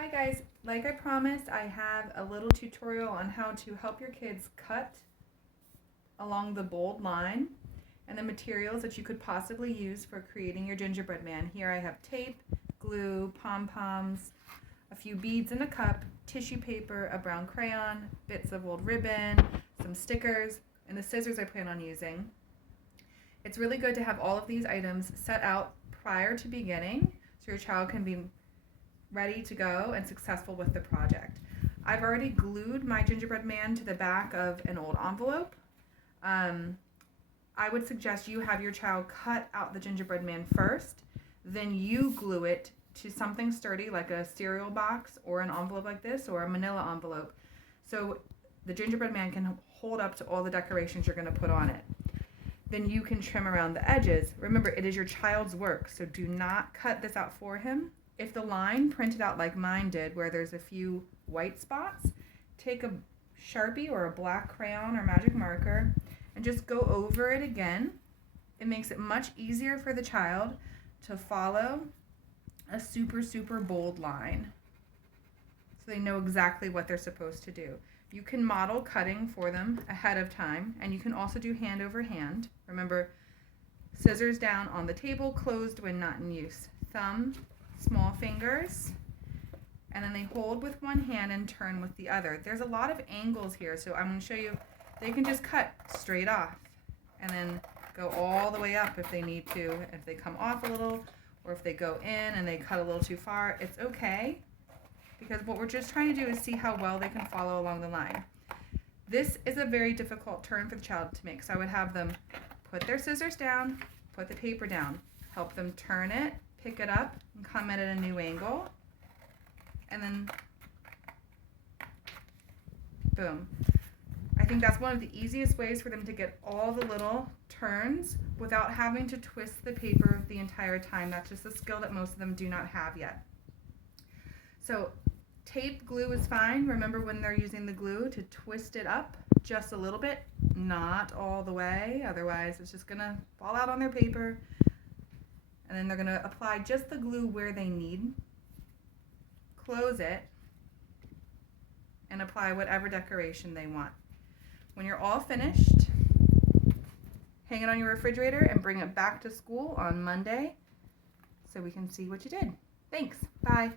Hi guys, like I promised, I have a little tutorial on how to help your kids cut along the bold line and the materials that you could possibly use for creating your gingerbread man. Here I have tape, glue, pom-poms, a few beads in a cup, tissue paper, a brown crayon, bits of old ribbon, some stickers, and the scissors I plan on using. It's really good to have all of these items set out prior to beginning so your child can be ready to go and successful with the project. I've already glued my gingerbread man to the back of an old envelope. I would suggest you have your child cut out the gingerbread man first, then you glue it to something sturdy like a cereal box or an envelope like this or a manila envelope so the gingerbread man can hold up to all the decorations you're going to put on it. Then you can trim around the edges. Remember, it is your child's work, so do not cut this out for him. If the line printed out like mine did, where there's a few white spots, take a Sharpie or a black crayon or magic marker and just go over it again. It makes it much easier for the child to follow a super bold line so they know exactly what they're supposed to do. You can model cutting for them ahead of time, and you can also do hand over hand. Remember, scissors down on the table, closed when not in use. Thumb, small fingers, and then they hold with one hand and turn with the other. There's a lot of angles here, so I'm going to show you. They can just cut straight off and then go all the way up if they need to. If they come off a little, or if they go in and they cut a little too far, it's okay, because what we're just trying to do is see how well they can follow along the line. This is a very difficult turn for the child to make, so I would have them put their scissors down, put the paper down, help them turn it, pick it up, and come at a new angle, and then boom. I think that's one of the easiest ways for them to get all the little turns without having to twist the paper the entire time. That's just a skill that most of them do not have yet. So tape glue is fine. Remember, when they're using the glue, to twist it up just a little bit, not all the way, otherwise it's just gonna fall out on their paper. And then they're gonna apply just the glue where they need, close it, and apply whatever decoration they want. When you're all finished, hang it on your refrigerator and bring it back to school on Monday so we can see what you did. Thanks. Bye.